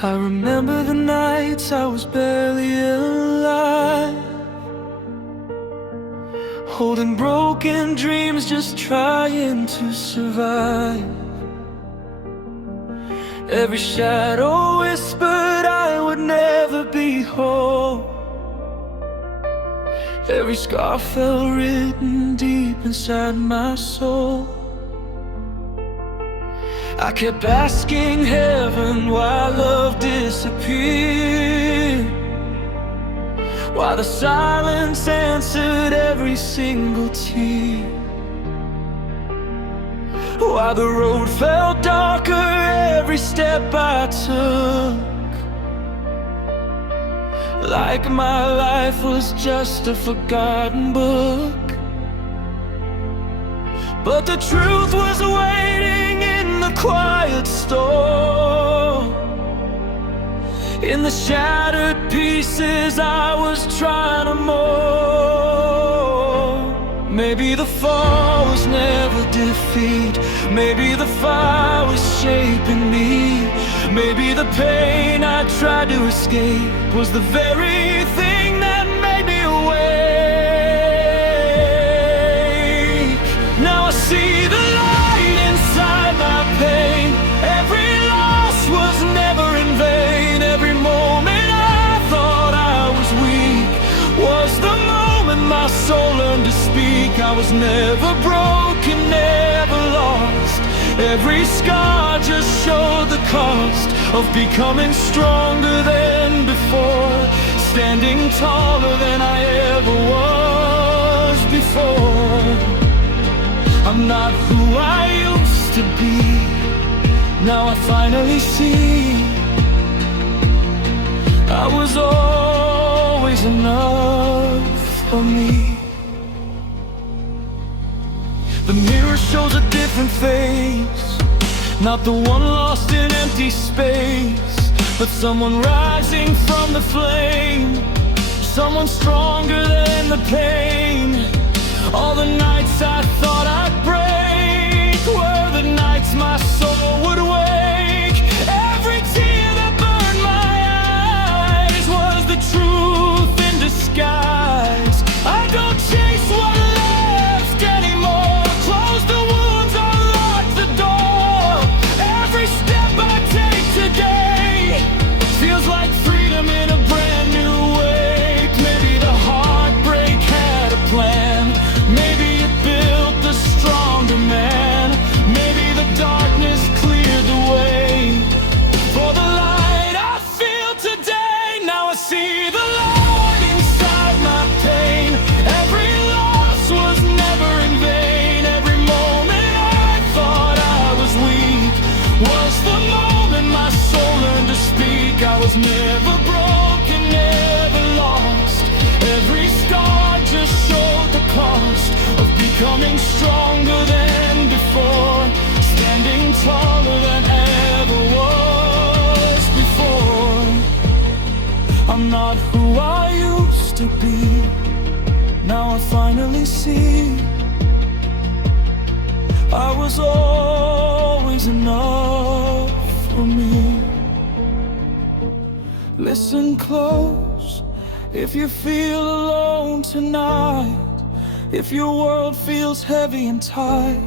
I remember the nights I was barely alive, holding broken dreams, just trying to survive. Every shadow whispered I would never be whole. Every scar felt written deep inside my soul. I kept asking heaven why love disappeared, why the silence answered every single tear, why the road felt darker every step I took, like my life was just a forgotten book. But the truth was waiting in the quiet storm. In the shattered pieces I was trying to mold. Maybe the fall was never defeat. Maybe the fire was shaping me. Maybe the pain I tried to escape was the very thing that made me awake. Now I see the light inside my pain. Every loss was never in vain. Every moment I thought I was weak was the moment my soul learned to speak. I was never broken, never lost. Every scar just showed the cost of becoming stronger than before, standing taller than I ever was before. I'm not who I used to be. Now I finally see I was always enough for me. The mirror shows a different face, not the one lost in empty space, but someone rising from the flame, someone stronger than the pain. All the nights I thought I'd break were the nights my soul would wake. Every tear that burned my eyes was the truth in disguise. I don't chase what left anymore. Close the wounds, unlock the door. Every step I take today feels like freedom in a brand new wake. Maybe the heartbreak had a plan. Maybe it built a stronger man. Maybe the darkness cleared the way for the light I feel today. Now I see the light inside my pain. Every loss was never in vain. Every moment I thought I was weak was the moment my soul learned to speak. I was never broken, never lost. Every scar just showed the cost of becoming stronger than before, standing taller than ever was before. I'm not who I used to be. Now I finally see I was always enough for me. Listen close if you feel alone tonight. If your world feels heavy and tight,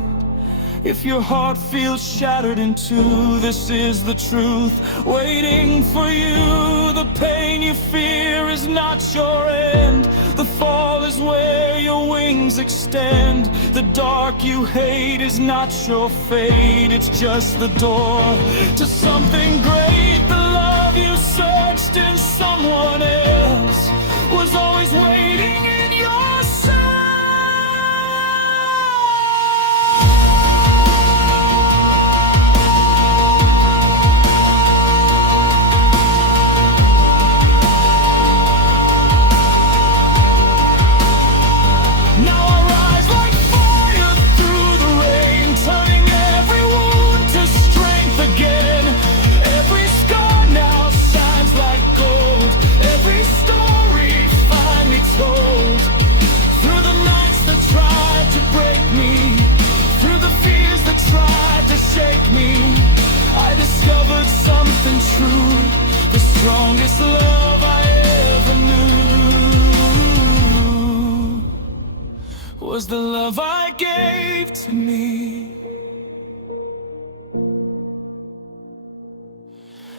if your heart feels shattered in two, this is the truth waiting for you. The pain you fear is not your end. The fall is where your wings extend. The dark you hate is not your fate. It's just the door to something great. The love you searched in someone else was always waiting in your sight. Every was the love I gave to me.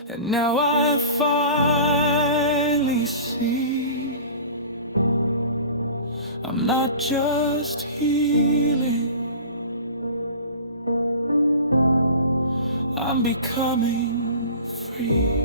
And now I finally see I'm not just healing, I'm becoming free.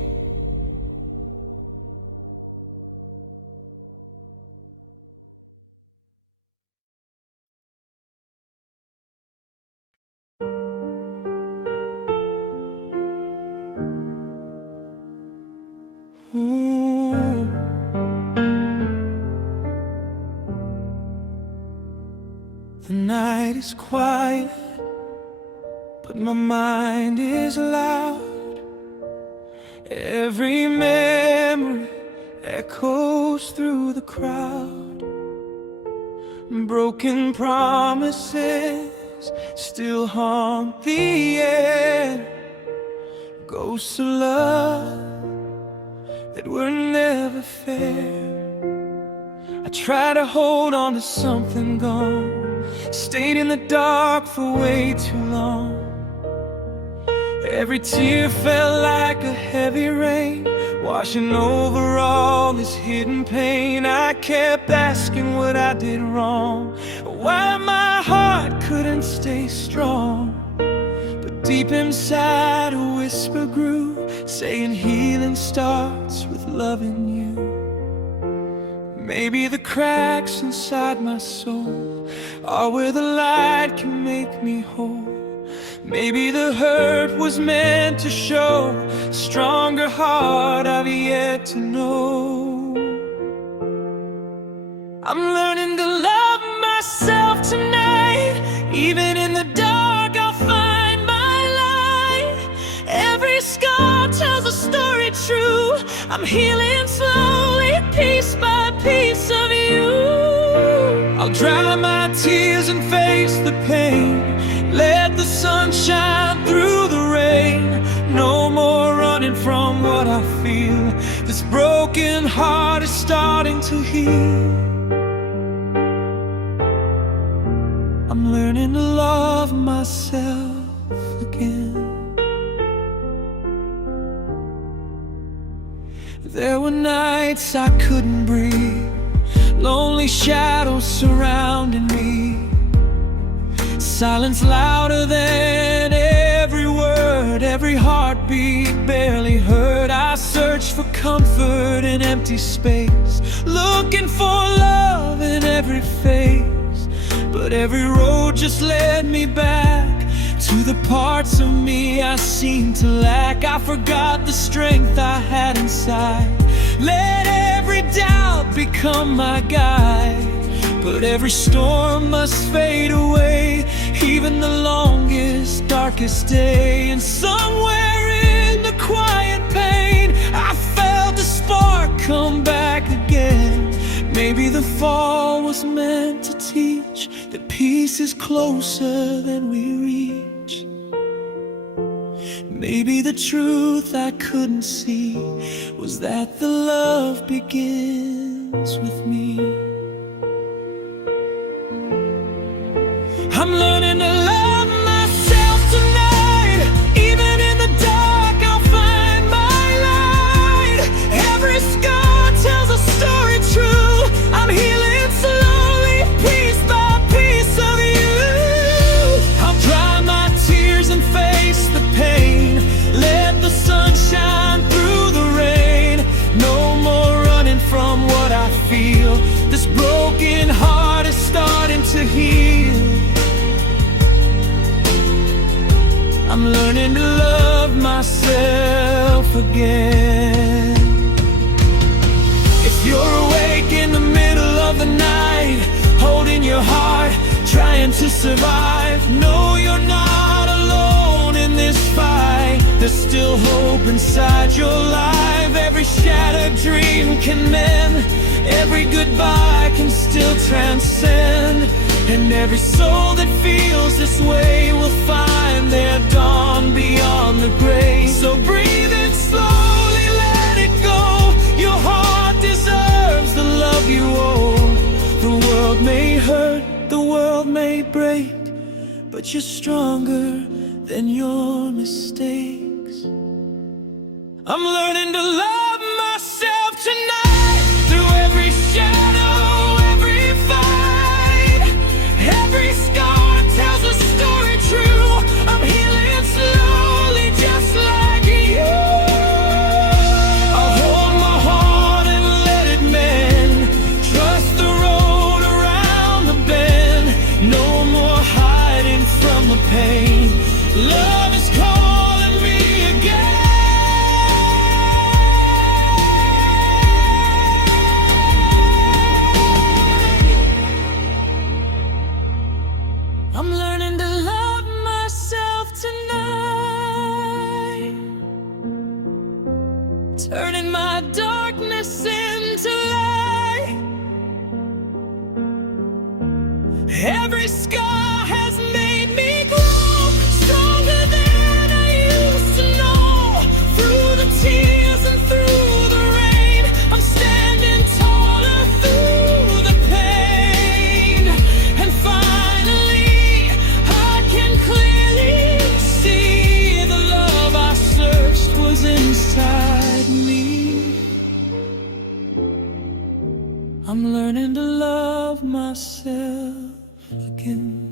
The night is quiet, but my mind is loud. Every memory echoes through the crowd. Broken promises still haunt the air. Ghosts of love that were never fair. I try to hold on to something gone, stayed in the dark for way too long. Every tear felt like a heavy rain, washing over all this hidden pain. I kept asking what I did wrong, why my heart couldn't stay strong. But deep inside a whisper grew, saying healing starts with loving you. Maybe the cracks inside my soul are where the light can make me whole. Maybe the hurt was meant to show a stronger heart I've yet to know. I'm learning to love myself tonight. Even in the dark I'll find my light. Every scar tells a story true. I'm healing slowly, piece by piece of you. I'll dry my tears and face the pain. Let the sun shine through the rain. No more running from what I feel. This broken heart is starting to heal. I'm learning to love myself again. There were nights I couldn't breathe, lonely shadows surrounding me. Silence louder than every word, every heartbeat barely heard. I searched for comfort in empty space, looking for love in every face. But every road just led me back to the parts of me I seemed to lack. I forgot the strength I had inside, let every doubt become my guide. But every storm must fade away, even the longest, darkest day. And somewhere in the quiet pain, I felt a spark come back again. Maybe the fall was meant to teach that peace is closer than we reach. Maybe the truth I couldn't see was that the love begins with me. I'm learning to love myself tonight. Even in the dark I'll find my light. Every scar tells a story true. I'm healing slowly, piece by piece of you. I'll dry my tears and face the pain. Let the sun shine through the rain. No more running from what I feel. This broken heart is starting to heal. I'm learning to love myself again. If you're awake in the middle of the night, holding your heart, trying to survive, know you're not alone in this fight. There's still hope inside your life. Every shattered dream can mend. Every goodbye can still transcend. And every soul that feels this way will find their dawn beyond the grave. So breathe it slowly, let it go. Your heart deserves the love you owe. The world may hurt, the world that you're stronger than your mistakes. I'm learning to love myself tonight, through every shadow, every fight, every scar tells a story true. I'm healing slowly, just like you. I'll hold my heart and let it mend, trust the road around the bend. No more hiding from the pain. Love is calling me again. I'm learning to love myself tonight, turning my darkness into light. Every scar has made me grow stronger than I used to know. Through the tears and through the rain, I'm standing taller through the pain. And finally, I can clearly see the love I searched was inside me. I'm learning to love myself again.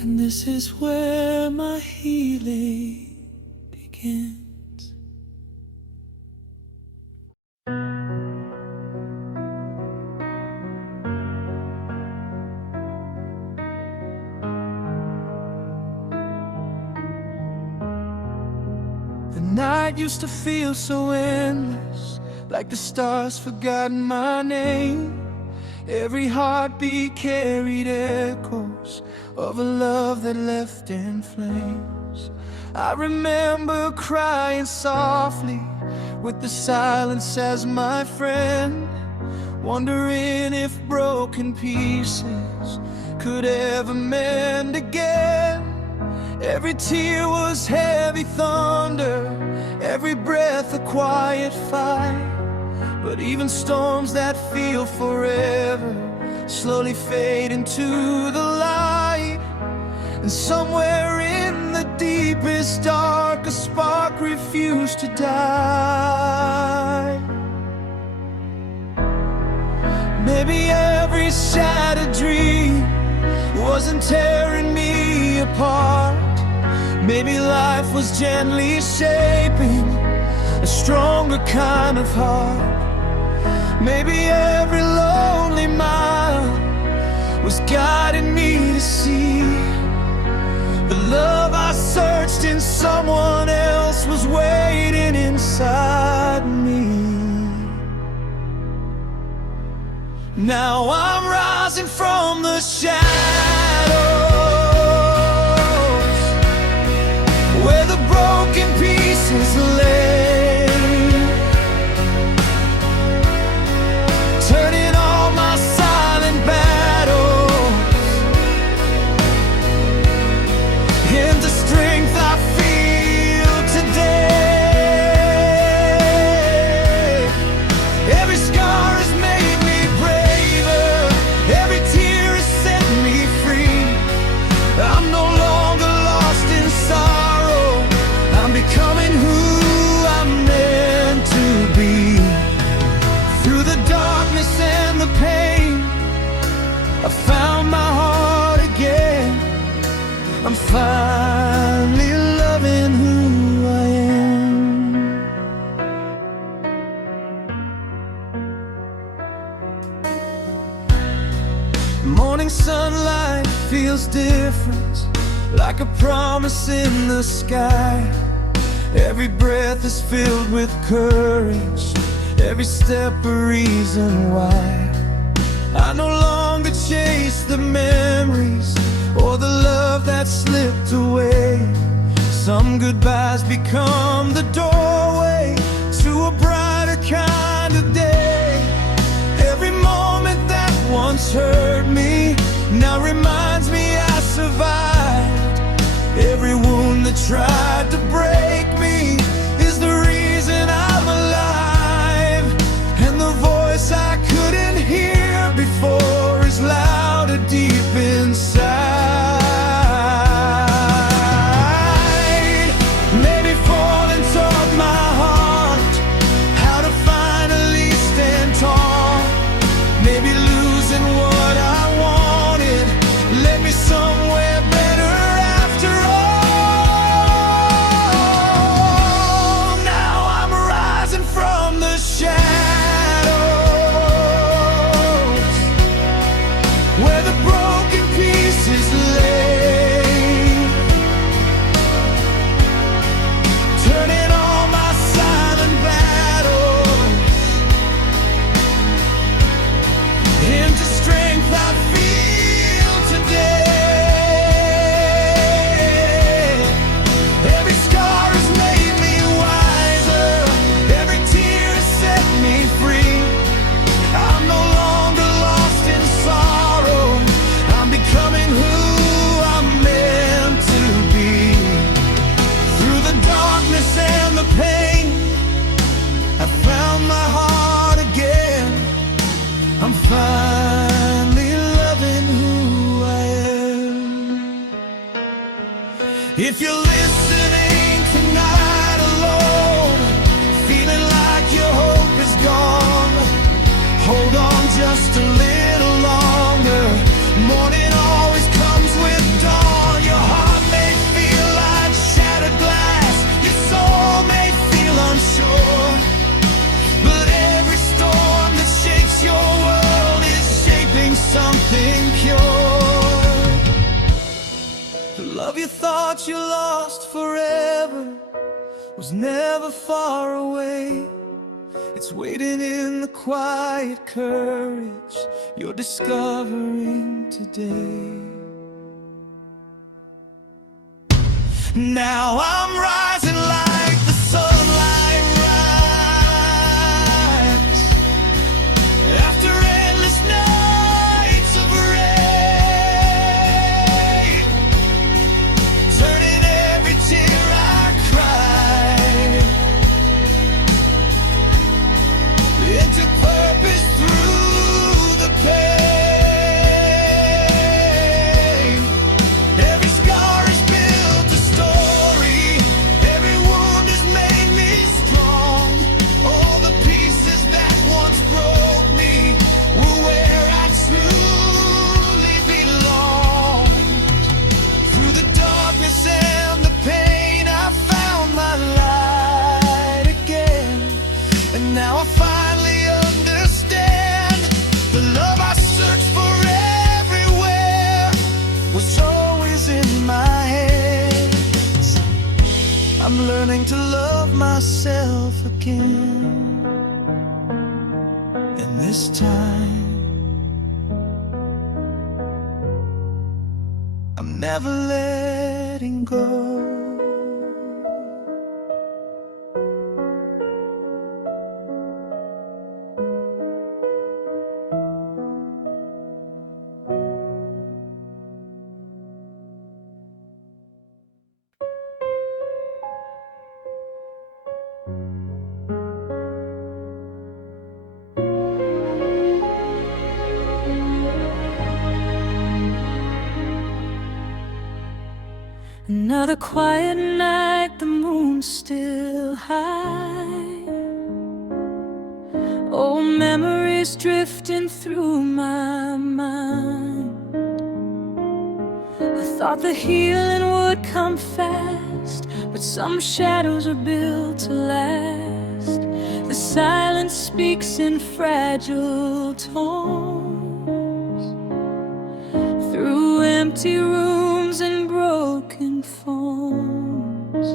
And this is where my healing begins. The night used to feel so endless, like the stars forgotten my name. Every heartbeat carried echoes of a love that left in flames. I remember crying softly with the silence as my friend, wondering if broken pieces could ever mend again. Every tear was heavy thunder, every breath a quiet fight. But even storms that feel forever slowly fade into the light. And somewhere in the deepest dark, a spark refused to die. Maybe every shattered dream wasn't tearing me apart. Maybe life was gently shaping a stronger kind of heart. Maybe every lonely mile was guiding me to see the love I searched in someone else was waiting inside me. Now I'm rising from the shadows where the broken pieces lay, turning all my silent battles into strength I feel today. Every scar has made me braver, every tear has set me free. I'm no longer lost in sorrow, I'm becoming who I'm meant to be. Through the darkness and the pain, I found my heart again. I'm finally loving who I am. Morning sunlight feels different, like a promise in the sky. Every breath is filled with courage, every step a reason why. I no longer chase the memories or the love that slipped away. Some goodbyes become the doorway to a brighter kind of day. Every moment that once hurt me now reminds me I survived. Every wound that tried to break me is the reason I'm alive. And the voice I couldn't hear before is louder deep If you're listening tonight alone, feeling like your hope is gone, hold on just a little longer. Morning always comes with dawn. Your heart may feel like shattered glass, your soul may feel unsure, but every storm that shakes your world is shaping something pure. The love you thought you lost forever was never far away. It's waiting in the quiet courage you're discovering today. Now I'm rising like the sunlight rise, after endless nights of rain, turning every tear I cried into purpose through the pain. Every scar has built a story, every wound has made me strong. All the pieces that once broke me were where I truly belonged. Through the darkness and the pain, I found my light again, and now I finally understand the love I searched for everywhere was always in my hands. I'm learning to love myself again, and this time I'm never letting go. Another quiet night, the moon's still high. Old memories drifting through my mind. I thought the healing would come fast, but some shadows are built to last. The silence speaks in fragile tones, through empty rooms and broken phones.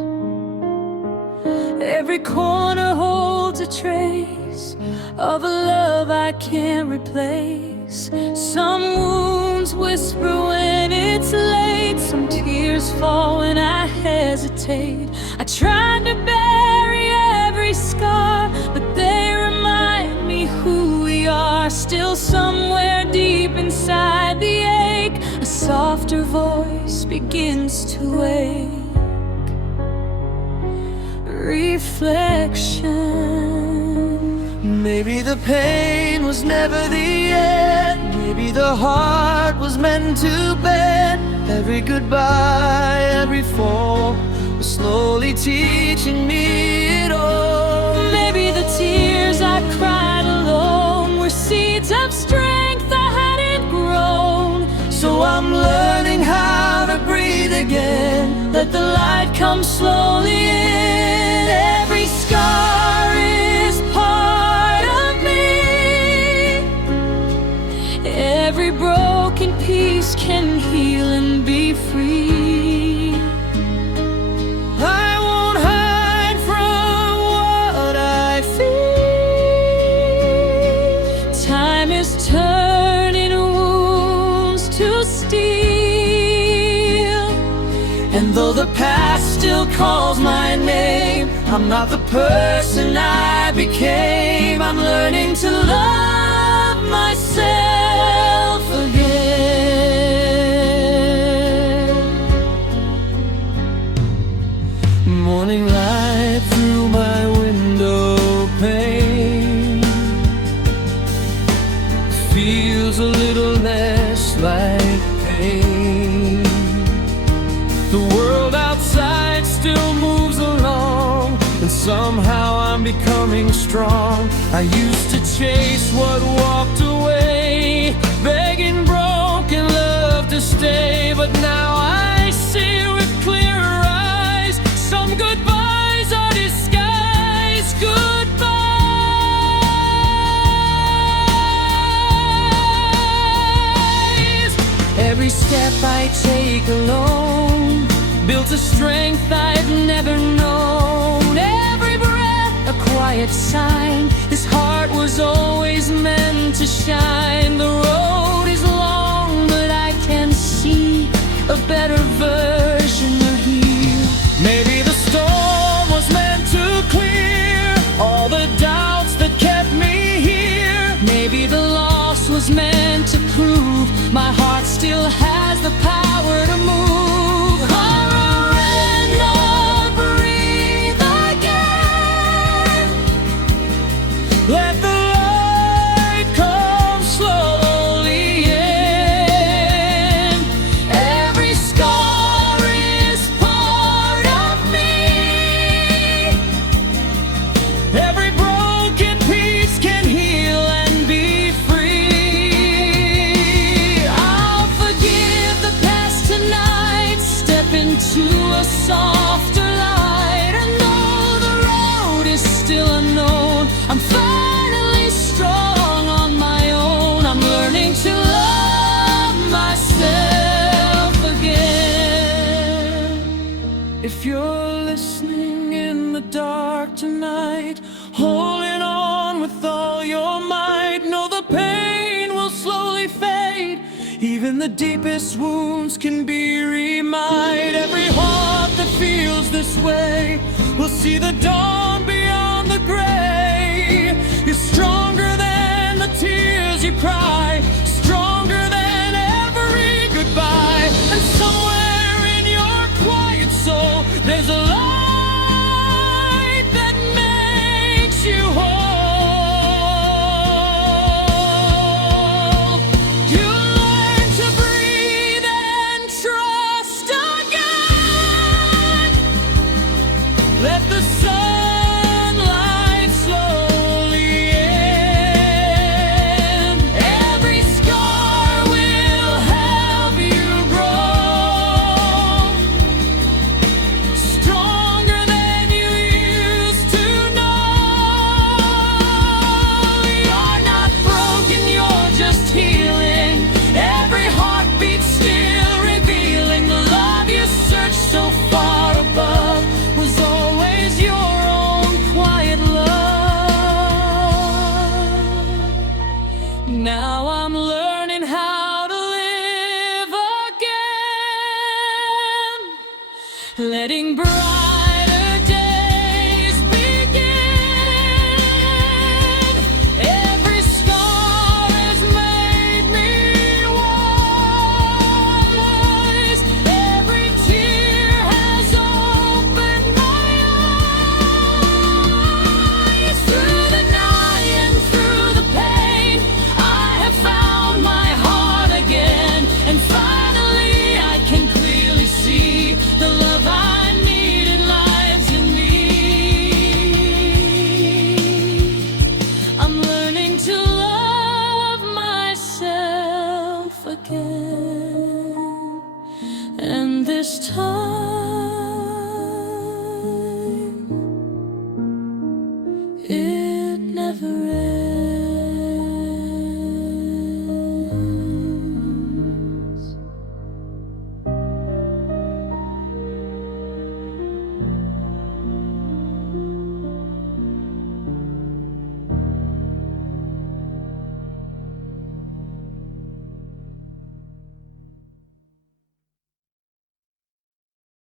Every corner holds a trace of a love I can't replace. Some wounds whisper when it's late, some tears fall when I hesitate. I tried to bury every scar, but they remind me who we are. Still somewhere deep inside the ache, a softer voice begins to wake. Reflection. Maybe the pain was never the end. Maybe the heart was meant to bend. Every goodbye, every fall was slowly teaching me it all. Maybe the tears I cried alone were seeds of strength I hadn't grown. So I'm learning how to breathe again. Let the light come slowly in. Every scar is part of me. Every broken piece can heal and be free. I won't hide from what I feel. Time is turning wounds to steel. And though the past still calls my name, I'm not the person I became. I'm learning to love myself again. Morning light through my window pane feels a little less like pain. The world outside becoming strong. I used to chase what walked away, begging broken love to stay. But now I see with clearer eyes, some goodbyes are disguised goodbyes. Every step I take alone builds a strength I've never known. Every breath a quiet sign, this heart was always meant to shine. The road is long, but I can see a better version of you. Maybe the storm was meant to clear all the doubts that kept me here. Maybe the loss was meant to prove my heart still has the power to move. Let the light come slowly in. Every scar is part of me. Every broken piece can heal and be free. I'll forgive the past tonight, step into a softer light. I know the road is still unknown. I'm finally strong on my own. I'm learning to love myself again. If you're listening in the dark tonight, holding on with all your might, know the pain will slowly fade. Even the deepest wounds can be reminded. Every heart that feels this way will see the dawn beyond the gray. You're stronger than the tears you cry, stronger than every goodbye. And somewhere in your quiet soul, there's a light that makes you whole. You learn to breathe and trust again. Let the sunlight slowly in. Every scar will help you grow, stronger than you used to know. You're not broken, you're just healing. Every heartbeat still revealing the love you searched so far above was always your own quiet love. Now I'm learning how to live again, letting brighter days begin. Every scar has made me wise. Every tear has opened my eyes. Through the night and through the pain, I have found my heart again. And finally I can clearly see the love I needed lives in me. I'm learning to love myself again. And this time it never